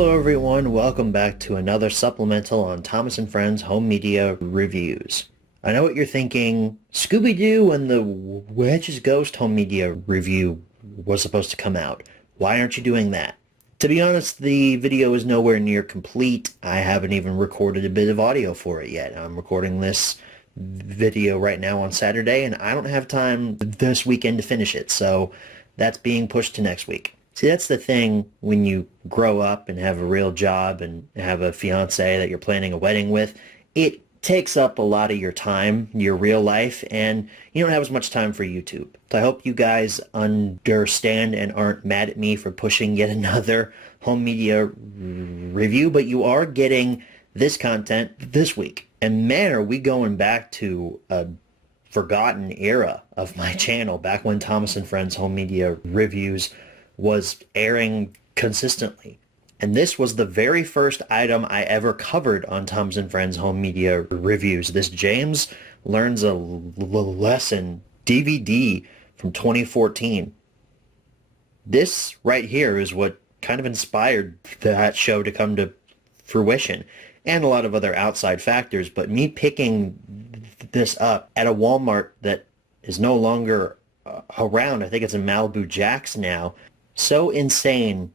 Hello everyone, welcome back to another supplemental on Thomas & Friends Home Media Reviews. I know what you're thinking, Scooby-Doo and the Witch's Ghost Home Media Review was supposed to come out. Why aren't you doing that? To be honest, the video is nowhere near complete. I haven't even recorded a bit of audio for it yet. I'm recording this video right now on Saturday, and I don't have time this weekend to finish it, so that's being pushed to next week. See, that's the thing when you grow up and have a real job and have a fiance that you're planning a wedding with. It takes up a lot of your time, your real life, and you don't have as much time for YouTube. So I hope you guys understand and aren't mad at me for pushing yet another home media review, but you are getting this content this week. And man, are we going back to a forgotten era of my channel, back when Thomas & Friends Home Media Reviews was airing consistently. And this was the very first item I ever covered on Thomas & Friends Home Media Reviews. This James Learns a Lesson DVD from 2014. This right here is what kind of inspired that show to come to fruition, and a lot of other outside factors, but me picking this up at a Walmart that is no longer around, I think it's in Malibu Jacks now. So insane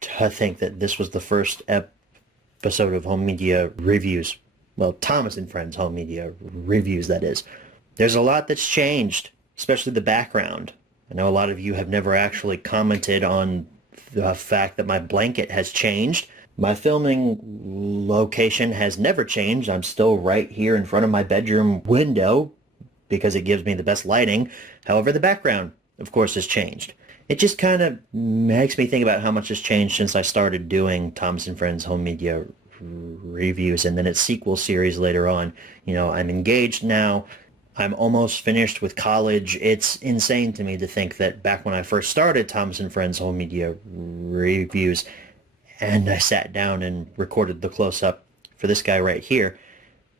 to think that this was the first episode of Home Media Reviews. Well, Thomas & Friends Home Media Reviews, that is. There's a lot that's changed, especially the background. I know a lot of you have never actually commented on the fact that my blanket has changed. My filming location has never changed. I'm still right here in front of my bedroom window because it gives me the best lighting. However, the background, of course, has changed. It just kind of makes me think about how much has changed since I started doing Thomas & Friends Home Media Reviews and then its sequel series later on. You know, I'm engaged now. I'm almost finished with college. It's insane to me to think that back when I first started Thomas & Friends Home Media Reviews and I sat down and recorded the close-up for this guy right here,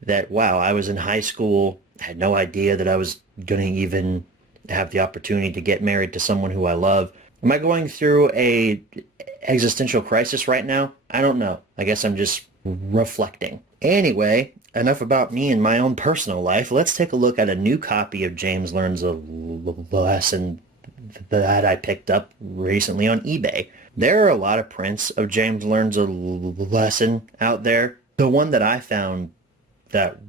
that, wow, I was in high school, had no idea that I was going to even have the opportunity to get married to someone who I love. Am I going through a existential crisis right now? I don't know. I guess I'm just reflecting. Anyway, enough about me and my own personal life. Let's take a look at a new copy of James Learns a Lesson that I picked up recently on eBay. There are a lot of prints of James Learns a Lesson out there. The one that I found that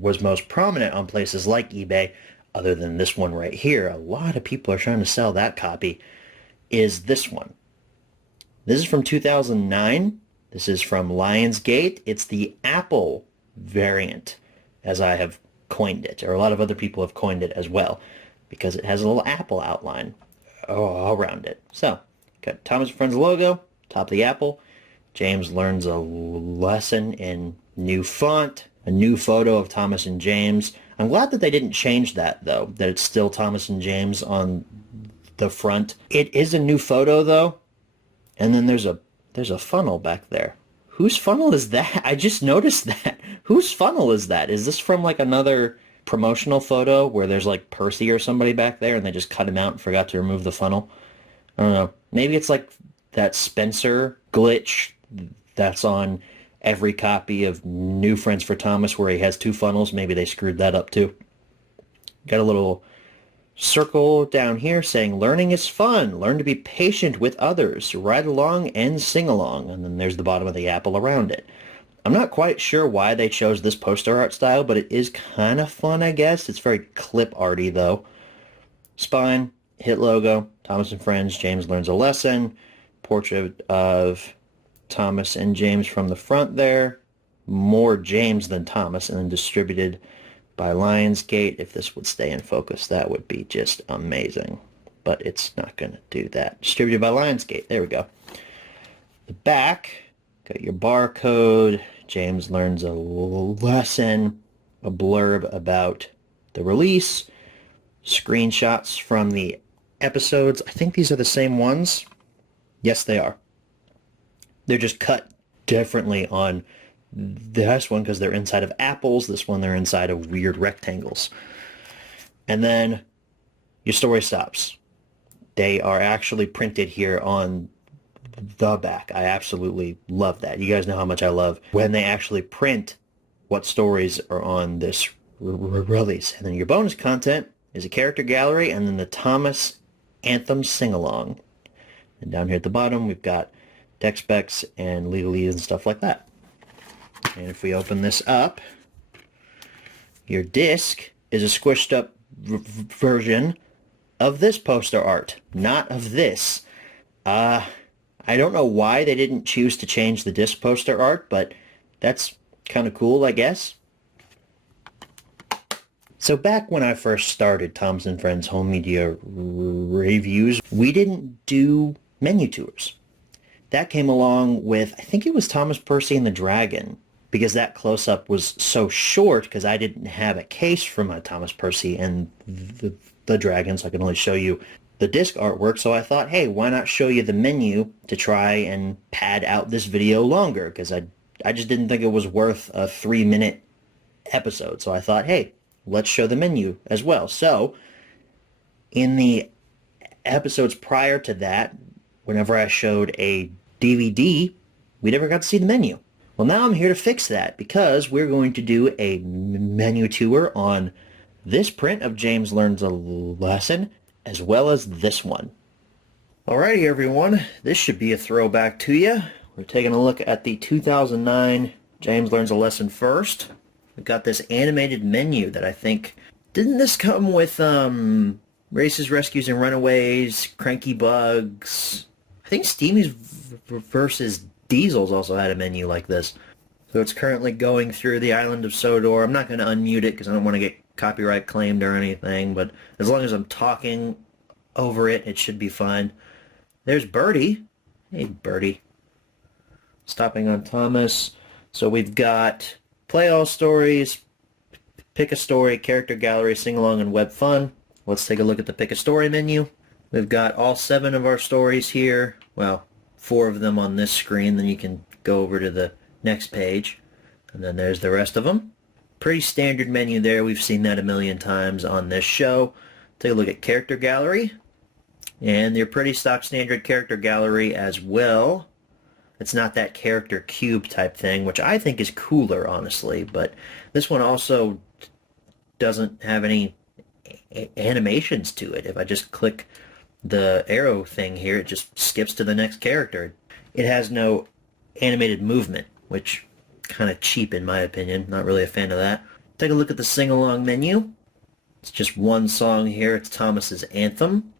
was most prominent on places like eBay, other than this one right here, a lot of people are trying to sell that copy, is this one. This is from 2009. This is from Lionsgate. It's the Apple variant, as I have coined it, or a lot of other people have coined it as well, because it has a little apple outline all around it. So, got Thomas & Friends logo, top of the apple. James Learns a Lesson in new font, a new photo of Thomas and James. I'm glad that they didn't change that, though, that it's still Thomas and James on the front. It is a new photo, though, and then there's a funnel back there. Whose funnel is that? I just noticed that. Whose funnel is that? Is this from, like, another promotional photo where there's, like, Percy or somebody back there and they just cut him out and forgot to remove the funnel? I don't know. Maybe it's like that Spencer glitch that's on every copy of New Friends for Thomas where he has two funnels. Maybe they screwed that up too. Got a little circle down here saying learning is fun. Learn to be patient with others. Ride along and sing along. And then there's the bottom of the apple around it. I'm not quite sure why they chose this poster art style, but it is kind of fun, I guess. It's very clip arty though. Spine, hit logo, Thomas and Friends, James Learns a Lesson, portrait of Thomas and James from the front there, more James than Thomas, and then distributed by Lionsgate. If this would stay in focus, that would be just amazing, but it's not going to do that. Distributed by Lionsgate. There we go. The back, got your barcode, James Learns a Lesson, a blurb about the release, screenshots from the episodes. I think these are the same ones. Yes, they are. They're just cut differently on this one because they're inside of apples. This one, they're inside of weird rectangles. And then your story stops. They are actually printed here on the back. I absolutely love that. You guys know how much I love when they actually print what stories are on this release. And then your bonus content is a character gallery and then the Thomas Anthem sing-along. And down here at the bottom, we've got deck specs and legalese and stuff like that. And if we open this up, your disc is a squished up version of this poster art, not of this. I don't know why they didn't choose to change the disc poster art, but that's kind of cool, I guess. So back when I first started Thomas and Friends Home Media Reviews, we didn't do menu tours. That came along with, I think it was Thomas Percy and the Dragon, because that close-up was so short because I didn't have a case for my Thomas Percy and the Dragon, so I can only show you the disc artwork. So I thought, hey, why not show you the menu to try and pad out this video longer, because I just didn't think it was worth a 3-minute episode. So I thought, hey, let's show the menu as well. So in the episodes prior to that, whenever I showed a DVD, we never got to see the menu. Well, now I'm here to fix that, because we're going to do a menu tour on this print of James Learns a Lesson, as well as this one. Alrighty, everyone, this should be a throwback to you. We're taking a look at the 2009 James Learns a Lesson first. We've got this animated menu that I think... Didn't this come with Races, Rescues, and Runaways, Cranky Bugs? I think Steamy's versus Diesels also had a menu like this. So it's currently going through the island of Sodor. I'm not going to unmute it because I don't want to get copyright claimed or anything, but as long as I'm talking over it, it should be fine. There's Birdie. Hey, Birdie. Stopping on Thomas. So we've got Play All Stories, Pick a Story, Character Gallery, Sing Along, and Web Fun. Let's take a look at the Pick a Story menu. We've got all 7 of our stories here. Well, 4 of them on this screen, then you can go over to the next page, and then there's the rest of them. Pretty standard menu there. We've seen that a million times on this show. Take a look at Character Gallery, and your pretty stock standard Character Gallery as well. It's not that character cube type thing, which I think is cooler, honestly, but this one also doesn't have any animations to it. If I just click the arrow thing here, it just skips to the next character. It has no animated movement, which kind of cheap in my opinion. Not really a fan of that. Take a look at the sing-along menu. It's just one song here. It's Thomas's Anthem.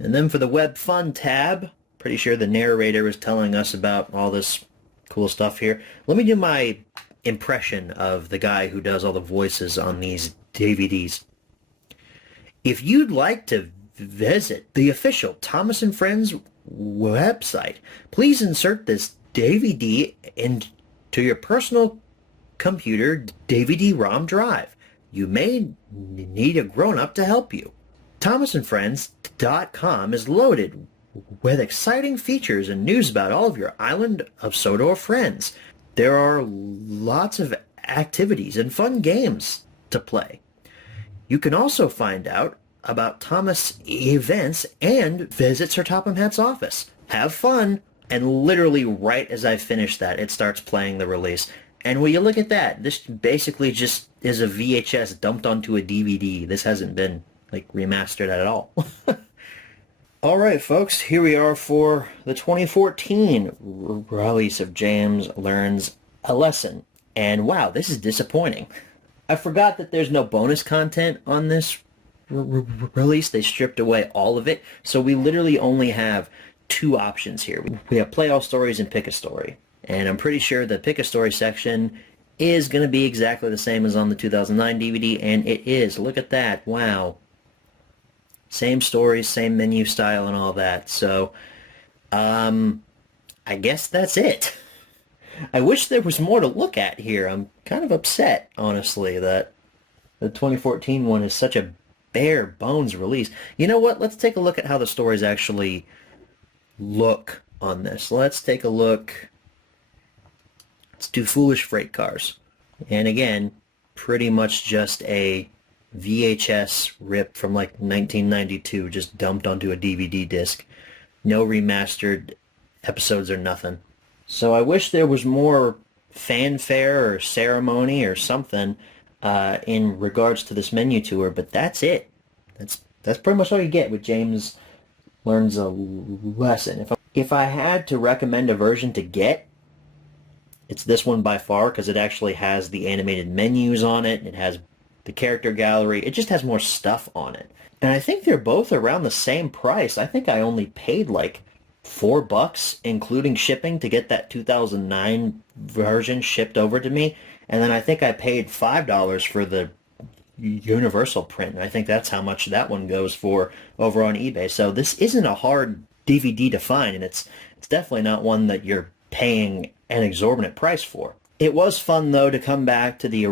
And then for the Web Fun tab, pretty sure the narrator is telling us about all this cool stuff here. Let me do my impression of the guy who does all the voices on these DVDs. If you'd like to visit the official Thomas and Friends website, please insert this DVD into your personal computer DVD-ROM drive. You may need a grown-up to help you. ThomasandFriends.com is loaded with exciting features and news about all of your Island of Sodor friends. There are lots of activities and fun games to play. You can also find out about Thomas events and visit Sir Topham Hatt's office. Have fun! And literally right as I finish that, it starts playing the release. And will you look at that? This basically just is a VHS dumped onto a DVD. This hasn't been like remastered at all. Alright folks, here we are for the 2014 release of James Learns a Lesson. And wow, this is disappointing. I forgot that there's no bonus content on this release. They stripped away all of it, so we literally only have 2 options here. We have Play All Stories and Pick a Story, and I'm pretty sure the Pick a Story section is going to be exactly the same as on the 2009 DVD, and it is. Look at that. Wow. Same stories, same menu style and all that. So I guess that's it. I wish there was more to look at here. I'm kind of upset, honestly, that the 2014 one is such a bare bones release. You know what? Let's take a look at how the stories actually look on this. Let's take a look. Let's do Foolish Freight Cars. And again, pretty much just a VHS rip from like 1992, just dumped onto a DVD disc. No remastered episodes are nothing. So I wish there was more fanfare or ceremony or something in regards to this menu tour, but that's it. That's pretty much all you get with James Learns a Lesson. If I had to recommend a version to get, it's this one by far, because it actually has the animated menus on it. It has the character gallery. It just has more stuff on it. And I think they're both around the same price. I think I only paid like $4, including shipping, to get that 2009 version shipped over to me. And then I think I paid $5 for the Universal print. And I think that's how much that one goes for over on eBay. So this isn't a hard DVD to find, and it's definitely not one that you're paying an exorbitant price for. It was fun, though, to come back to the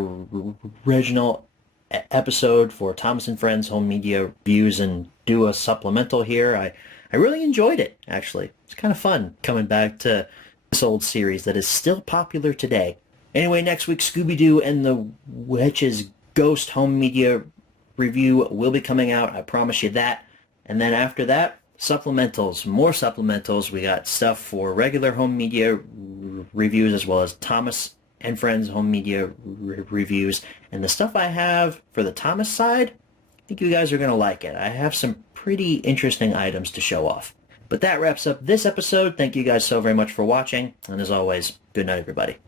original episode for Thomas and Friends Home Media Reviews and do a supplemental here. I really enjoyed it, actually. It's kind of fun coming back to this old series that is still popular today. Anyway, next week, Scooby-Doo and the Witch's Ghost Home Media Review will be coming out. I promise you that. And then after that, supplementals, more supplementals. We got stuff for regular home media reviews as well as Thomas and Friends Home Media Reviews. And the stuff I have for the Thomas side, I think you guys are going to like it. I have some pretty interesting items to show off. But that wraps up this episode. Thank you guys so very much for watching. And as always, good night, everybody.